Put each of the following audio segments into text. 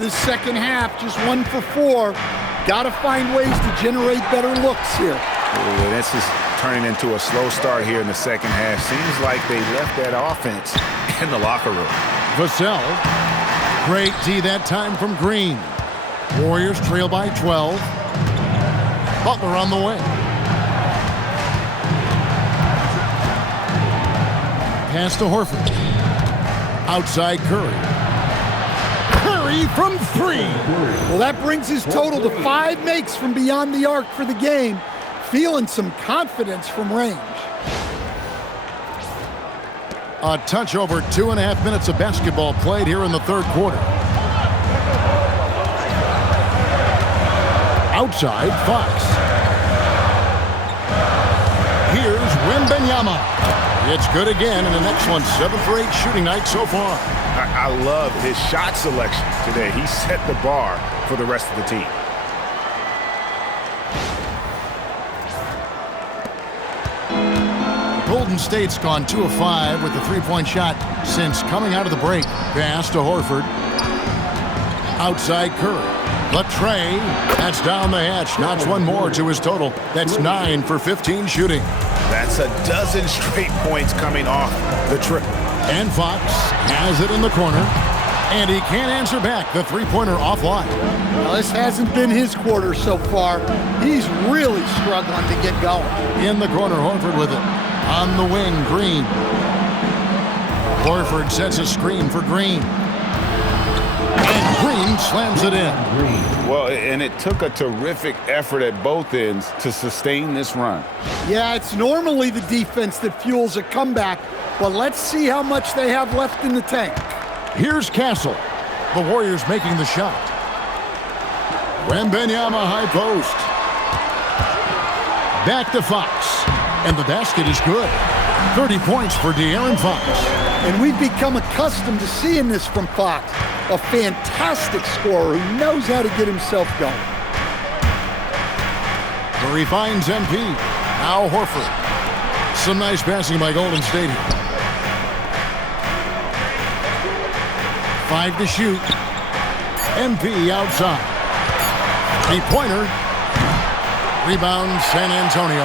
The second half, just 1 for 4. Got to find ways to generate better looks here. Ooh, this is turning into a slow start here in the second half. Seems like they left that offense in the locker room. Vassell. Great D that time from Green. Warriors trail by 12. Butler on the wing. Pass to Horford. Outside Curry. Curry from 3. Well, that brings his total to 5 makes from beyond the arc for the game. Feeling some confidence from range. A touch over 2.5 minutes of basketball played here in the third quarter. Outside, Fox. Here's Wembanyama. It's good again, and the next one 7 for 8 shooting night so far. I love his shot selection today. He set the bar for the rest of the team. Golden State's gone 2 of 5 with the three-point shot since coming out of the break. Pass to Horford. Outside Curry. Latrey. That's down the hatch. Knocks one more to his total. That's 9 for 15 shooting. That's a dozen straight points coming off the triple. And Fox has it in the corner. And he can't answer back. The three-pointer offline. Well, this hasn't been his quarter so far. He's really struggling to get going. In the corner, Horford with it. On the wing, Green. Horford sets a screen for Green. And Green slams it in. Well, and it took a terrific effort at both ends to sustain this run. Yeah, it's normally the defense that fuels a comeback, but let's see how much they have left in the tank. Here's Castle. The Warriors making the shot. Wembanyama high post. Back to Fox. And the basket is good. 30 points for De'Aaron Fox. And we've become accustomed to seeing this from Fox. A fantastic scorer who knows how to get himself going. Curry finds MP. Now Horford. Some nice passing by Golden State here. 5 to shoot. MP outside. Three-pointer. Rebound San Antonio.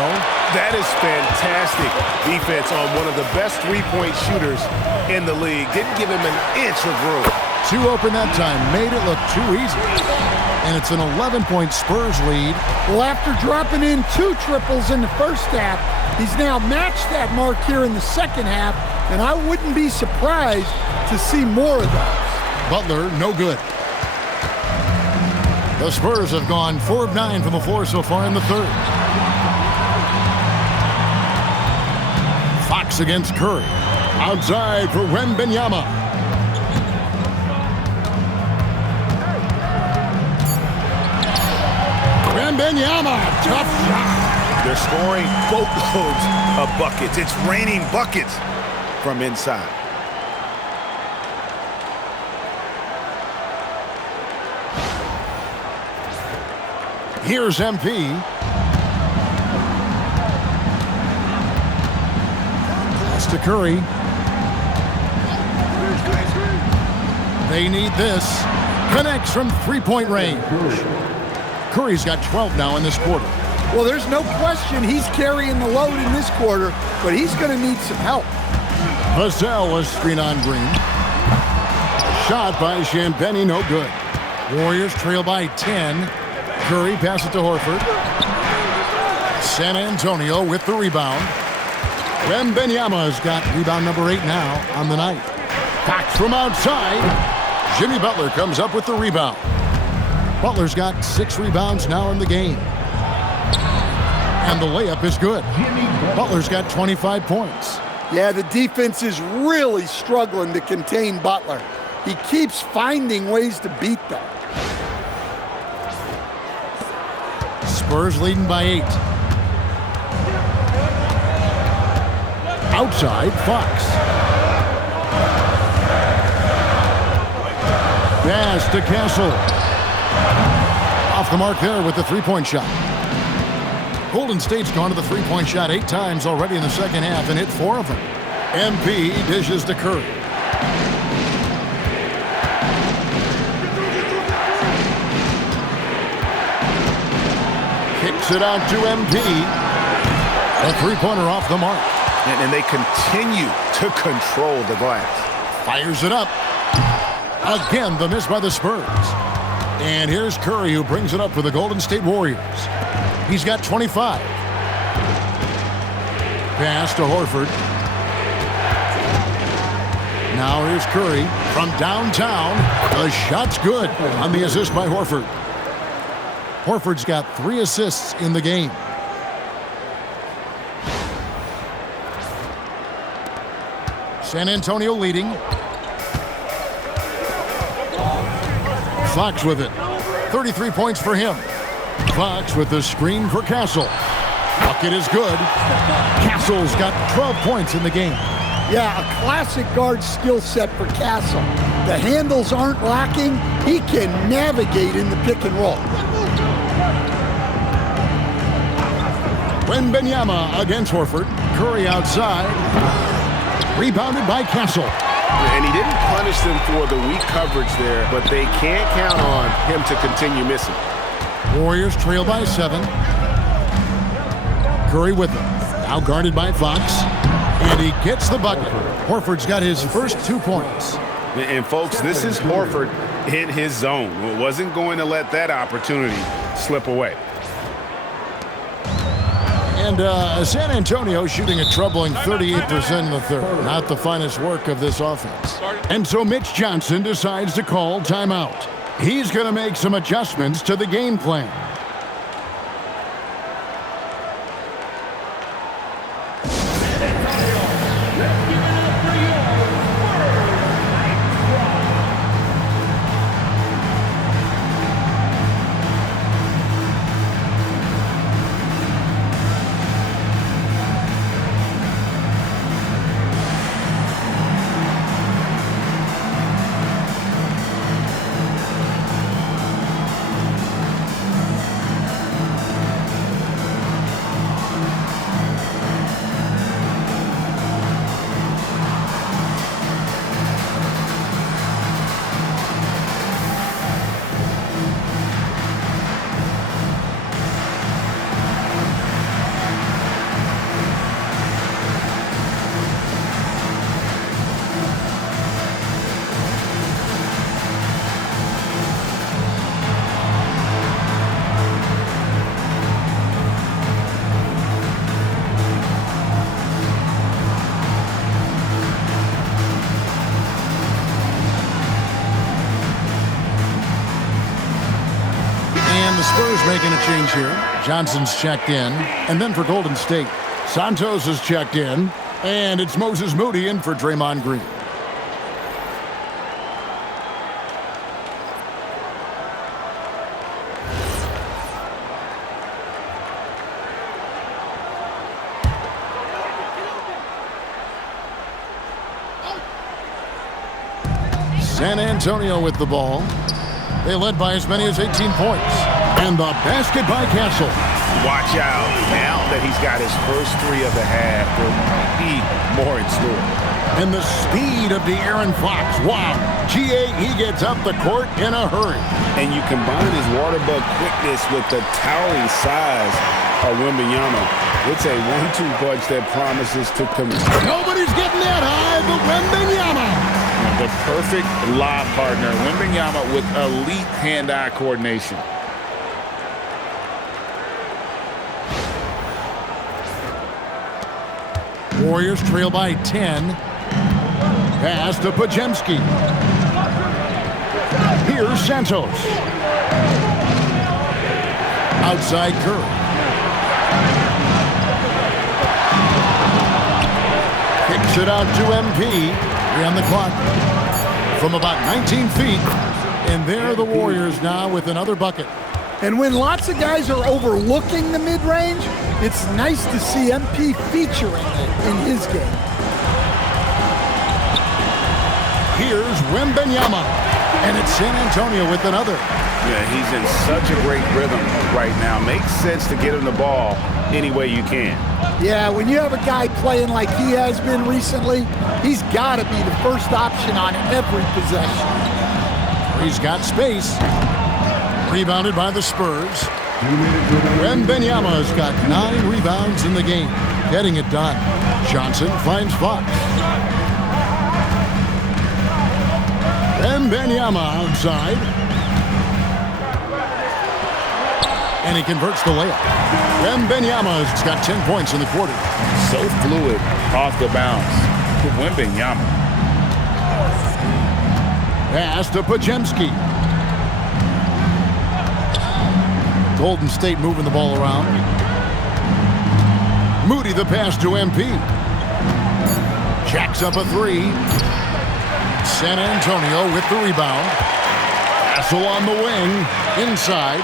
That is fantastic defense on one of the best three-point shooters in the league. Didn't give him an inch of room. 2 open that time. Made it look too easy. And it's an 11-point Spurs lead. Well, after dropping in 2 triples in the first half, he's now matched that mark here in the second half, and I wouldn't be surprised to see more of those. Butler, no good. The Spurs have gone 4 of 9 from the floor so far in the third. Fox against Curry. Outside for Wembanyama. Wembanyama, tough shot. They're scoring boatloads of buckets. It's raining buckets from inside. Here's MP. Pass to Curry. They need this. Connects from three-point range. Curry's got 12 now in this quarter. Well, there's no question he's carrying the load in this quarter, but he's going to need some help. Vassell was screen on Green. Shot by Champagnie, no good. Warriors trail by 10. Curry passes to Horford. San Antonio with the rebound. Wembanyama's got rebound number 8 now on the night. Fox from outside. Jimmy Butler comes up with the rebound. Butler's got 6 rebounds now in the game. And the layup is good. Butler's got 25 points. Yeah, the defense is really struggling to contain Butler. He keeps finding ways to beat them. Spurs leading by 8. Outside, Fox. Pass to Castle. Off the mark there with the three-point shot. Golden State's gone to the three-point shot 8 times already in the second half and hit 4 of them. MP dishes to Curry. Kicks it out to MP. A three-pointer off the mark. And they continue to control the glass. Fires it up. Again, the miss by the Spurs. And here's Curry, who brings it up for the Golden State Warriors. He's got 25. Pass to Horford. Now here's Curry from downtown. The shot's good on the assist by Horford. Horford's got 3 assists in the game. San Antonio leading. Fox with it. 33 points for him. Fox with the screen for Castle. Bucket is good. Castle's got 12 points in the game. Yeah, a classic guard skill set for Castle. The handles aren't lacking. He can navigate in the pick and roll. Wembanyama against Horford. Curry outside. Rebounded by Castle. And he didn't punish them for the weak coverage there, but they can't count on him to continue missing. Warriors trail by 7. Curry with him. Now guarded by Fox. And he gets the bucket. Horford's got his first 2 points. And folks, this is Horford in his zone. Wasn't going to let that opportunity slip away. And San Antonio shooting a troubling 38% in the third. Not the finest work of this offense. And so Mitch Johnson decides to call timeout. He's going to make some adjustments to the game plan. Spurs making a change here. Johnson's checked in. And then for Golden State, Santos is checked in. And it's Moses Moody in for Draymond Green. San Antonio with the ball. They led by as many as 18 points. And the basket by Castle. Watch out. Now that he's got his first 3 of the half, there might be more in store. And the speed of De'Aaron Fox. Wow. He gets up the court in a hurry. And you combine his water bug quickness with the towering size of Wembanyama. It's a 1-2 punch that promises to come. Nobody's getting that high, but Wembanyama. The perfect lob partner. Wembanyama with elite hand-eye coordination. Warriors trail by 10. Pass to Podziemski. Here's Santos. Outside Curry. Kicks it out to MP. 3 on the clock. From about 19 feet. And there are the Warriors now with another bucket. And when lots of guys are overlooking the mid-range, it's nice to see MP featuring it in his game. Here's Wembanyama. And it's San Antonio with another. Yeah, he's in such a great rhythm right now. Makes sense to get him the ball any way you can. Yeah, when you have a guy playing like he has been recently, he's got to be the first option on every possession. He's got space. Rebounded by the Spurs. Wembanyama's got 9 rebounds in the game, getting it done. Johnson finds Fox. Wembanyama outside. And he converts the layup. Wembanyama's got 10 points in the quarter. So fluid off the bounce. Wembanyama. Pass to Podziemski. Golden State moving the ball around. Moody the pass to MP. Jacks up a 3. San Antonio with the rebound. Castle on the wing. Inside.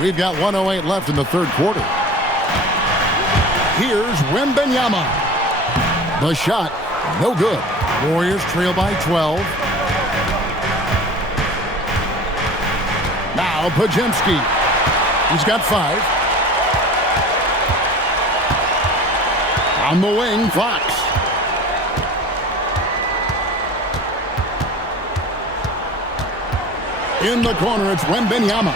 We've got 1:08 left in the third quarter. Here's Wembanyama. The shot, no good. Warriors trail by 12. Now Podziemski. He's got 5. On the wing, Fox. In the corner, it's Wembanyama.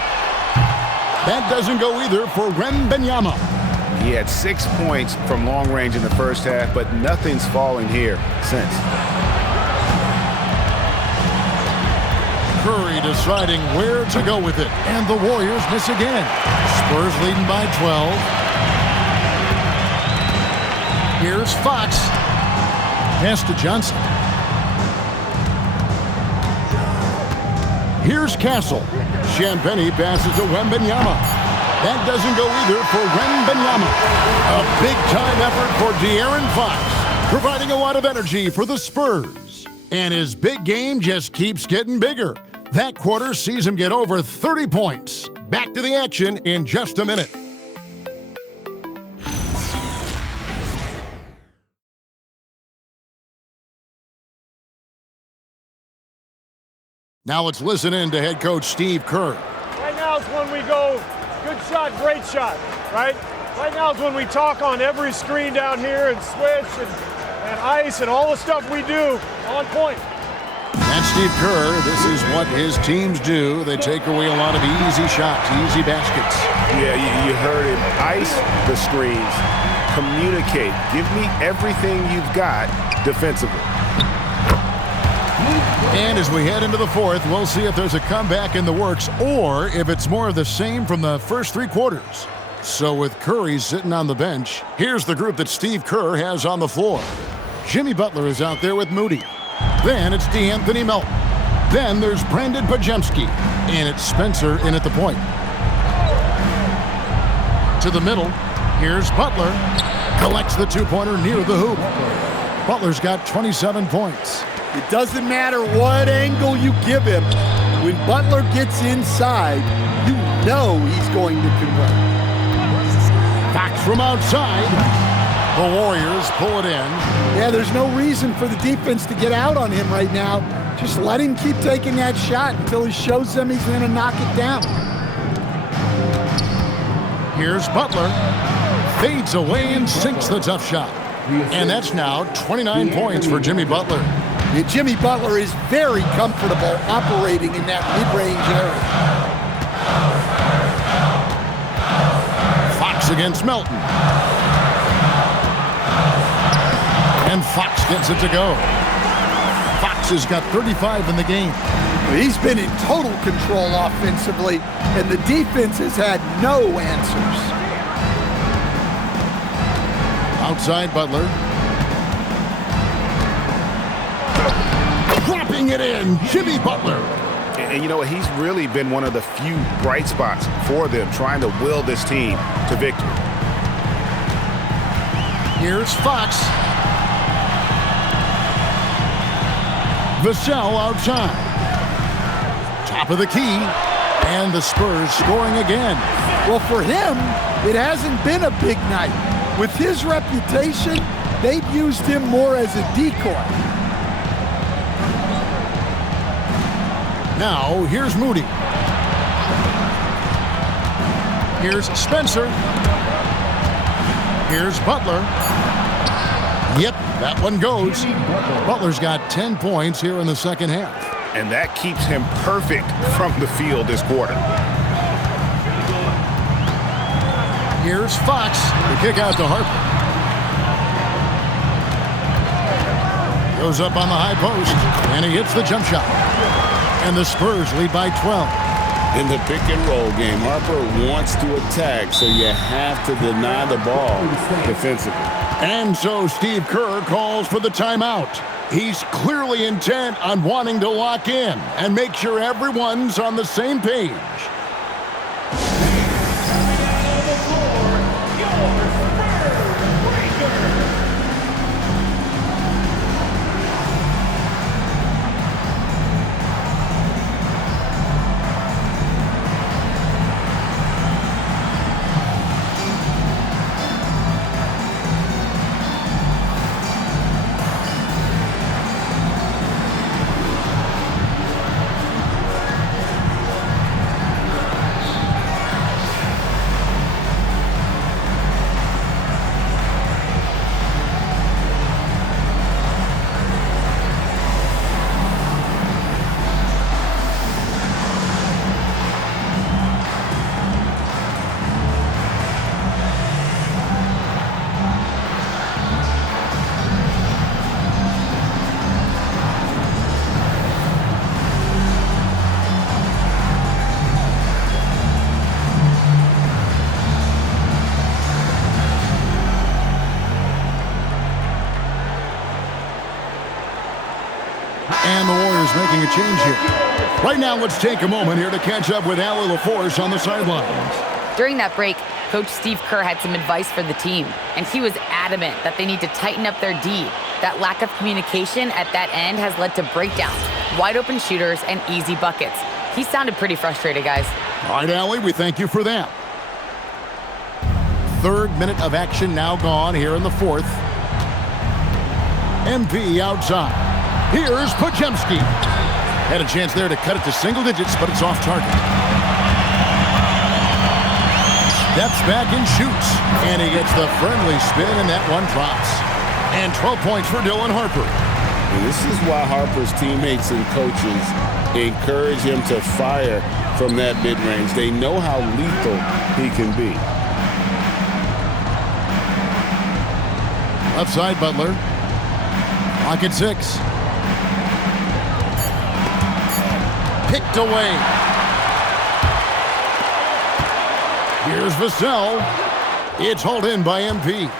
That doesn't go either for Wembanyama. He had 6 points from long range in the first half, but nothing's fallen here since. Curry deciding where to go with it, and the Warriors miss again. Spurs leading by 12. Here's Fox. Pass to Johnson. Here's Castle. Champagnie passes to Wembanyama. That doesn't go either for Wembanyama. A big-time effort for De'Aaron Fox, providing a lot of energy for the Spurs. And his big game just keeps getting bigger. That quarter sees him get over 30 points. Back to the action in just a minute. Now let's listen in to head coach Steve Kerr. Right now is when we go, good shot, great shot, right? Right now is when we talk on every screen down here and switch and ice and all the stuff we do on point. That's Steve Kerr. This is what his teams do. They take away a lot of easy shots, easy baskets. Yeah, you heard it. Ice the screens. Communicate. Give me everything you've got defensively. And as we head into the fourth, we'll see if there's a comeback in the works or if it's more of the same from the first 3 quarters. So with Curry sitting on the bench, here's the group that Steve Kerr has on the floor. Jimmy Butler is out there with Moody. Then it's DeAnthony Melton. Then there's Brandon Podziemski. And it's Spencer in at the point. To the middle, here's Butler. Collects the 2-pointer near the hoop. Butler's got 27 points. It doesn't matter what angle you give him. When Butler gets inside, you know he's going to convert. Fox from outside. The Warriors pull it in. Yeah, there's no reason for the defense to get out on him right now. Just let him keep taking that shot until he shows them he's going to knock it down. Here's Butler. Fades away and sinks the tough shot. And that's now 29 points for Jimmy Butler. And Jimmy Butler is very comfortable operating in that mid-range area. Fox against Melton. And Fox gets it to go. Fox has got 35 in the game. He's been in total control offensively, and the defense has had no answers. Outside Butler. Dropping it in, Jimmy Butler. And you know what? He's really been one of the few bright spots for them, trying to will this team to victory. Here's Fox. Vassell outside. Top of the key. And the Spurs scoring again. Well, for him, it hasn't been a big night. With his reputation, they've used him more as a decoy. Now, here's Moody. Here's Spencer. Here's Butler. Yep, that one goes. Butler's got 10 points here in the second half. and that keeps him perfect from the field this quarter. Here's Fox. The kick out to Harper. Goes up on the high post, and he hits the jump shot. And the Spurs lead by 12. In the pick and roll game, Harper wants to attack, so you have to deny the ball defensively. And so Steve Kerr calls for the timeout. He's clearly intent on wanting to lock in and make sure everyone's on the same page. And the Warriors making a change here. Right now, let's take a moment here to catch up with Allie LaForce on the sidelines. During that break, Coach Steve Kerr had some advice for the team, and he was adamant that they need to tighten up their D. That lack of communication at that end has led to breakdowns, wide open shooters, and easy buckets. He sounded pretty frustrated, guys. All right, Allie, we thank you for that. Third minute of action now gone here in the fourth. MP outside. Here's Podziemski. Had a chance there to cut it to single digits, but it's off target. Steps back and shoots. And he gets the friendly spin, and that one drops. And 12 points for Dylan Harper. And this is why Harper's teammates and coaches encourage him to fire from that mid-range. They know how lethal he can be. Left side, Butler. Clock at 6. Picked away. Here's Vassell. It's hauled in by MP.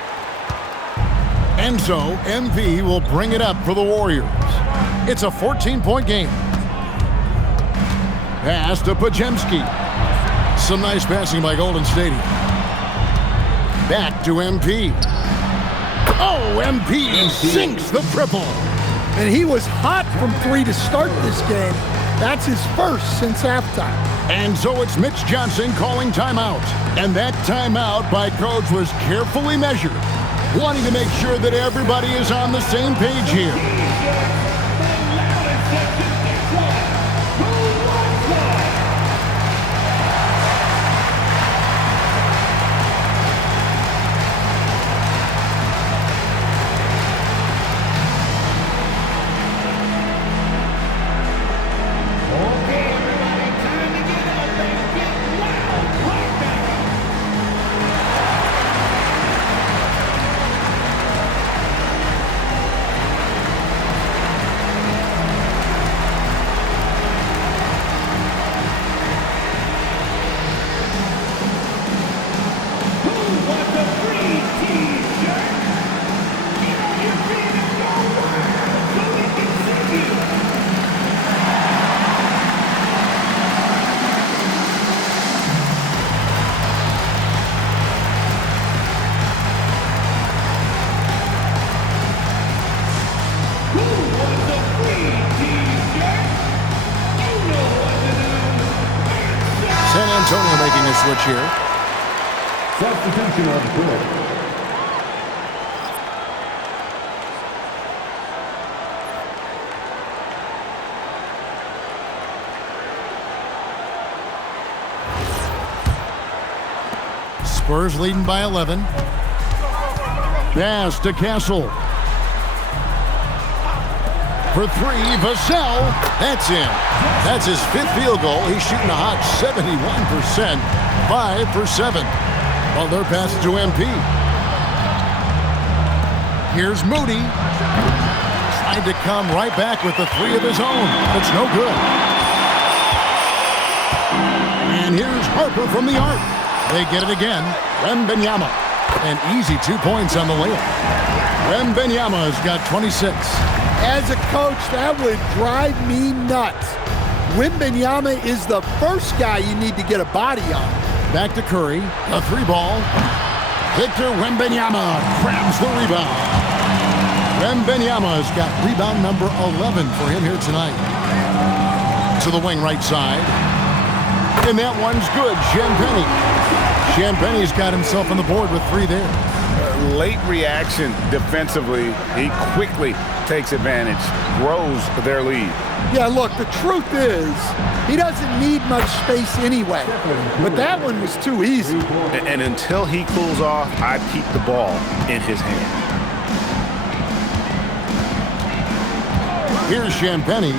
And so MP will bring it up for the Warriors. It's a 14-point game. Pass to Podziemski. Some nice passing by Golden State. Back to MP. Oh, MP sinks the triple. And he was hot from 3 to start this game. That's his first since halftime. And so it's Mitch Johnson calling timeout. And that timeout by Coach was carefully measured, wanting to make sure that everybody is on the same page here. San Antonio making a switch here. Substitution on the court. Spurs leading by 11. Pass to Castle. For three, Vassell. That's in. That's his 5th field goal. He's shooting a hot 71%. 5 for 7. Butler passes to MP. Here's Moody. Trying to come right back with the 3 of his own. It's no good. And here's Harper from the arc. They get it again. Wembanyama. An easy 2 points on the layup. Wembanyama's got 26. As a coach, that would drive me nuts. Wembanyama is the first guy you need to get a body on. Back to Curry. A 3-ball. Victor Wembanyama grabs the rebound. Wembanyama's got rebound number 11 for him here tonight. To the wing right side. And that one's good. Champagnie. Champagnie's got himself on the board with 3 there. Late reaction defensively. He quickly takes advantage, grows their lead. Yeah, look, the truth is, he doesn't need much space anyway. But that one was too easy. And until he cools off, I'd keep the ball in his hand. Here's Champagnie.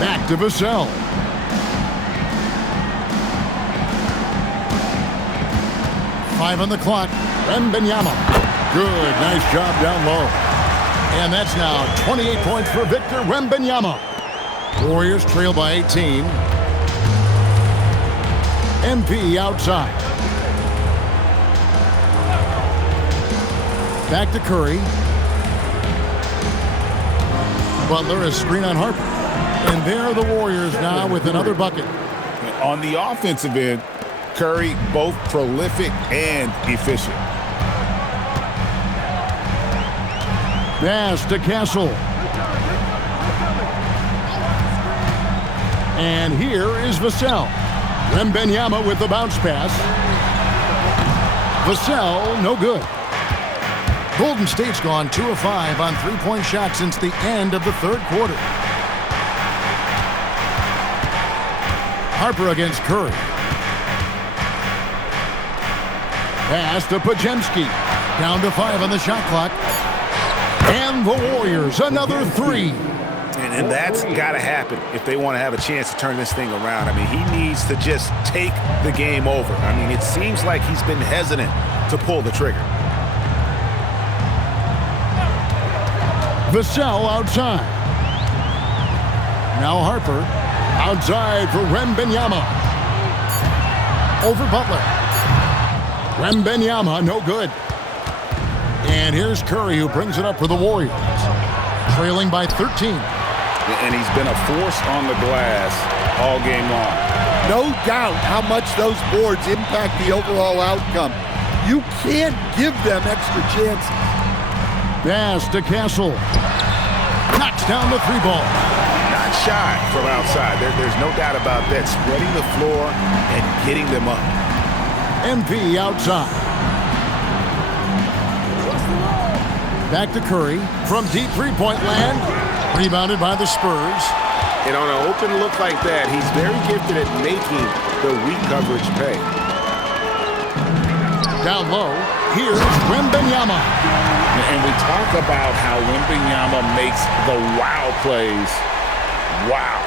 Back to Vassell. Five on the clock. Wembanyama. Good. Nice job down low. And that's now 28 points for Victor Wembanyama. Warriors trail by 18. MP outside. Back to Curry. Butler, a screen on Harper. And there are the Warriors now with another bucket. On the offensive end, Curry both prolific and efficient. Pass to Castle. And here is Vassell. Wembanyama with the bounce pass. Vassell, no good. Golden State's gone 2 of 5 on 3-point shots since the end of the 3rd quarter. Harper against Curry. Pass to Podziemski. Down to 5 on the shot clock. And the Warriors, another 3. And that's got to happen if they want to have a chance to turn this thing around. I mean, he needs to just take the game over. I mean, it seems like he's been hesitant to pull the trigger. Vassell outside. Now Harper. Outside for Wembanyama. Over Butler. Wembanyama, no good. And here's Curry, who brings it up for the Warriors. Trailing by 13. And he's been a force on the glass all game long. No doubt how much those boards impact the overall outcome. You can't give them extra chances. Pass to Castle. Knocks down the 3-ball. Not shy from outside. There's no doubt about that. Spreading the floor and getting them up. MP outside. Back to Curry from deep 3-point land. Rebounded by the Spurs. And on an open look like that, he's very gifted at making the weak coverage pay. Down low, here's Wembanyama. And we talk about how Wembanyama makes the wow plays. Wow.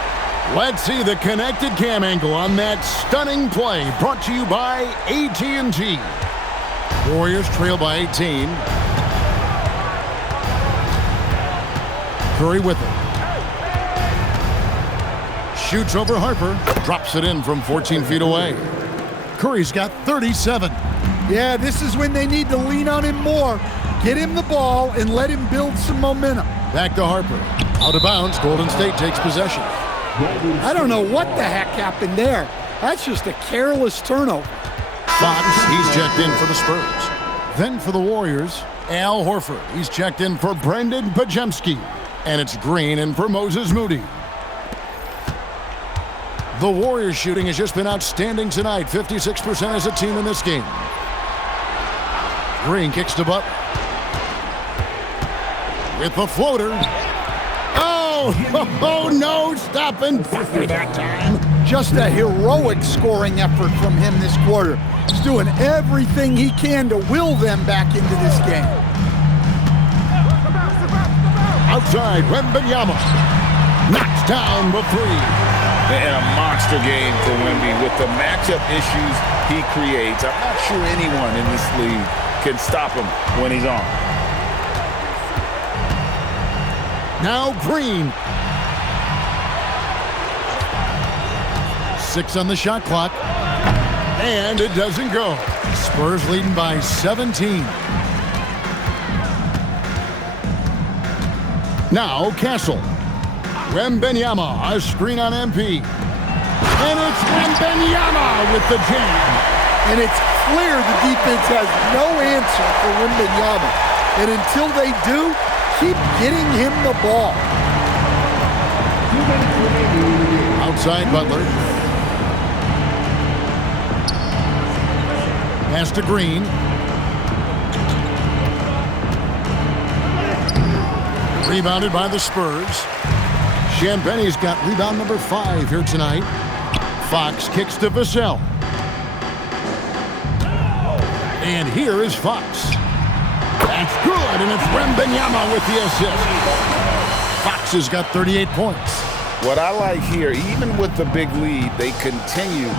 Let's see the connected cam angle on that stunning play, brought to you by AT&T. Warriors trail by 18. Curry with it. Shoots over Harper. Drops it in from 14 feet away. Curry's got 37. Yeah, this is when they need to lean on him more. Get him the ball and let him build some momentum. Back to Harper. Out of bounds. Golden State takes possession. I don't know what the heck happened there. That's just a careless turnover. Fox, he's checked in for the Spurs. Then for the Warriors, Al Horford. He's checked in for Brendan Podziemski. And it's Green in for Moses Moody. The Warriors shooting has just been outstanding tonight. 56% as a team in this game. Green kicks to Butler. With the floater. Oh, no, stopping that time. Just a heroic scoring effort from him this quarter. He's doing everything he can to will them back into this game. Outside, Wembanyama. Knocks down the three. And a monster game for Wemby with the matchup issues he creates. I'm not sure anyone in this league can stop him when he's on. Now Green. 6 on the shot clock. And it doesn't go. Spurs leading by 17. Now Castle. Wembanyama, a screen on MP. And it's Wembanyama with the jam. And it's clear the defense has no answer for Wembanyama. And until they do, keep getting him the ball. Outside Butler. Pass to Green. Rebounded by the Spurs. Champagne's got rebound number 5 here tonight. Fox kicks to Vassell. And here is Fox. That's good, and it's Wembanyama with the assist. Fox has got 38 points. What I like here, even with the big lead, they continue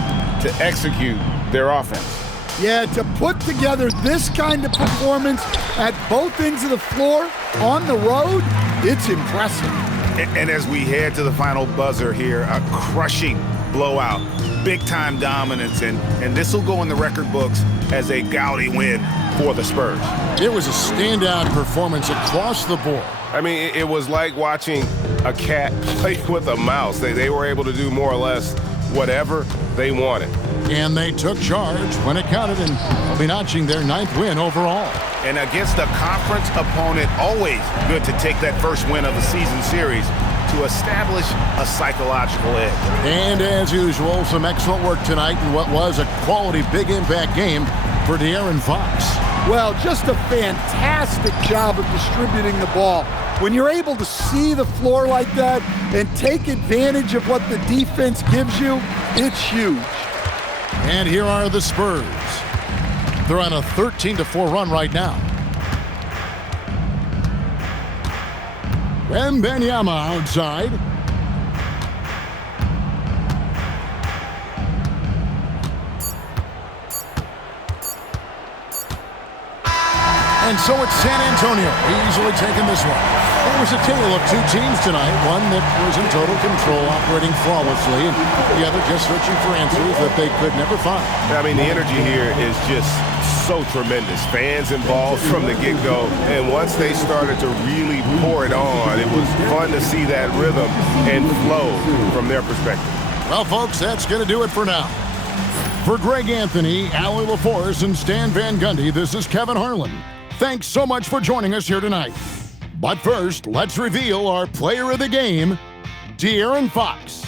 to execute their offense. Yeah, to put together this kind of performance at both ends of the floor on the road, it's impressive. And as we head to the final buzzer here, a crushing blowout, big-time dominance, and this will go in the record books as a gaudy win for the Spurs. It was a standout performance across the board. I mean, it was like watching a cat play with a mouse. They were able to do more or less whatever they wanted. And they took charge when it counted, and they'll be notching their 9th win overall. And against a conference opponent, always good to take that first win of the season series to establish a psychological edge. And as usual, some excellent work tonight in what was a quality big impact game for De'Aaron Fox. Well, just a fantastic job of distributing the ball. When you're able to see the floor like that and take advantage of what the defense gives you, it's huge. And here are the Spurs. They're on a 13-4 run right now. Wembanyama outside. And so it's San Antonio easily taking this one. It was a tale of two teams tonight, one that was in total control, operating flawlessly, and the other just searching for answers that they could never find. I mean, the energy here is just so tremendous. Fans involved from the get-go, and once they started to really pour it on, it was fun to see that rhythm and flow from their perspective. Well, folks, that's going to do it for now. For Greg Anthony, Allie LaForce, and Stan Van Gundy, this is Kevin Harlan. Thanks so much for joining us here tonight. But first, let's reveal our player of the game, De'Aaron Fox.